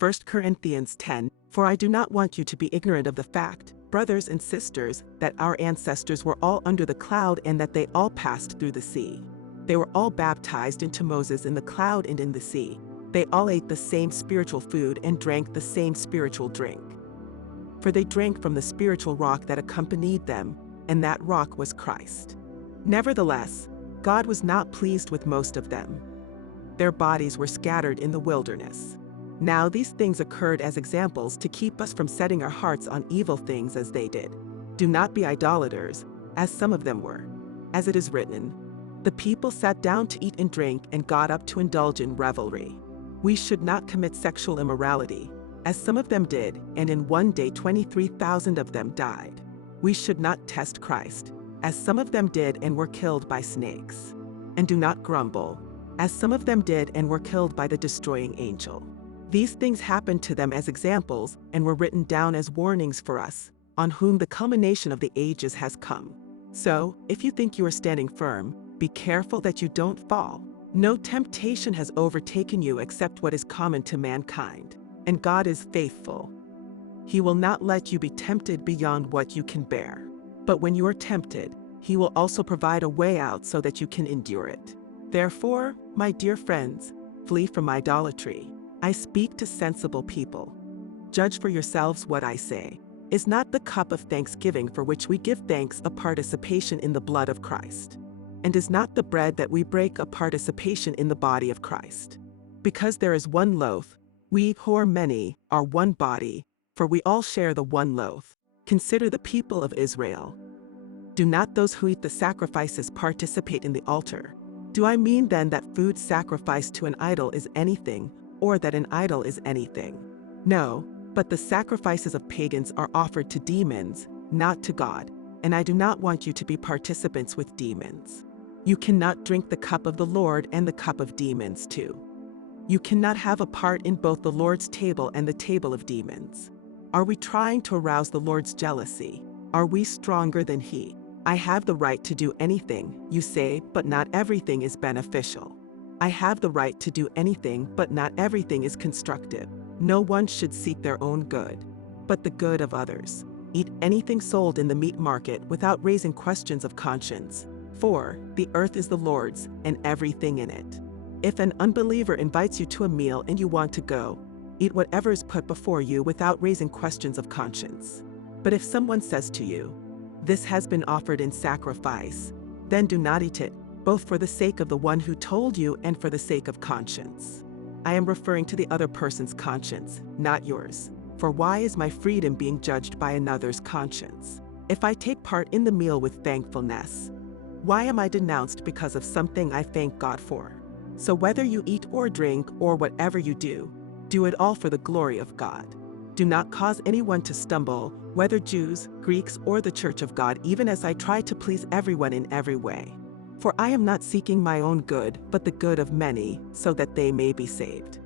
1 Corinthians 10, "For I do not want you to be ignorant of the fact, brothers and sisters, that our ancestors were all under the cloud and that they all passed through the sea. They were all baptized into Moses in the cloud and in the sea. They all ate the same spiritual food and drank the same spiritual drink. For they drank from the spiritual rock that accompanied them, and that rock was Christ. Nevertheless, God was not pleased with most of them. Their bodies were scattered in the wilderness. Now these things occurred as examples to keep us from setting our hearts on evil things as they did. Do not be idolaters, as some of them were. As it is written, the people sat down to eat and drink and got up to indulge in revelry. We should not commit sexual immorality, as some of them did, and in one day 23,000 of them died. We should not test Christ, as some of them did and were killed by snakes. And do not grumble, as some of them did and were killed by the destroying angel. These things happened to them as examples and were written down as warnings for us, on whom the culmination of the ages has come. So, if you think you are standing firm, be careful that you don't fall. No temptation has overtaken you except what is common to mankind, and God is faithful. He will not let you be tempted beyond what you can bear. But when you are tempted, He will also provide a way out so that you can endure it. Therefore, my dear friends, flee from idolatry. I speak to sensible people. Judge for yourselves what I say. Is not the cup of thanksgiving for which we give thanks a participation in the blood of Christ? And is not the bread that we break a participation in the body of Christ? Because there is one loaf, we who are many are one body, for we all share the one loaf. Consider the people of Israel. Do not those who eat the sacrifices participate in the altar? Do I mean then that food sacrificed to an idol is anything, or that an idol is anything? No, but the sacrifices of pagans are offered to demons, not to God, and I do not want you to be participants with demons. You cannot drink the cup of the Lord and the cup of demons too. You cannot have a part in both the Lord's table and the table of demons. Are we trying to arouse the Lord's jealousy? Are we stronger than He? I have the right to do anything, you say, but not everything is beneficial. I have the right to do anything, but not everything is constructive. No one should seek their own good, but the good of others. Eat anything sold in the meat market without raising questions of conscience. For the earth is the Lord's, and everything in it. If an unbeliever invites you to a meal and you want to go, eat whatever is put before you without raising questions of conscience. But if someone says to you, "This has been offered in sacrifice," then do not eat it, both for the sake of the one who told you and for the sake of conscience. I am referring to the other person's conscience, not yours. For why is my freedom being judged by another's conscience? If I take part in the meal with thankfulness, why am I denounced because of something I thank God for? So whether you eat or drink or whatever you do it all for the glory of God. Do not cause anyone to stumble, whether Jews, Greeks, or the church of God, even as I try to please everyone in every way. For I am not seeking my own good, but the good of many, so that they may be saved.